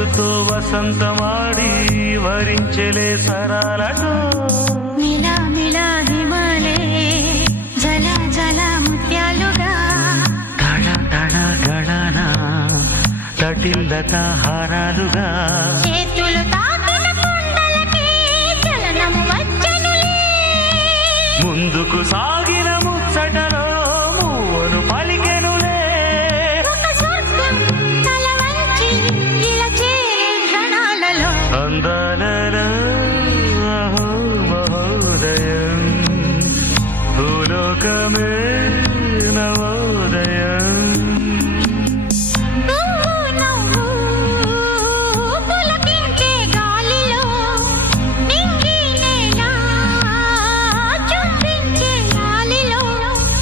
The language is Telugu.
వయసుతో వసంతమాడి వరించెలే సరాలటో మిలా మిలా హిమాలే జల జల ముత్యాలుగా తళ తళ గళన తటిల్లత హారాలుగా చేతులు తాకిన కొండలకి చలనము వచ్చనులే ముందుకు సాగిన ముచ్చటలో మూవను పలికెనులే ఒక స్వర్గం తల వంచి ఇలా చేరే క్షణాలలో అందాలలో అహో మహోదయం భూలోకమే నవోదయం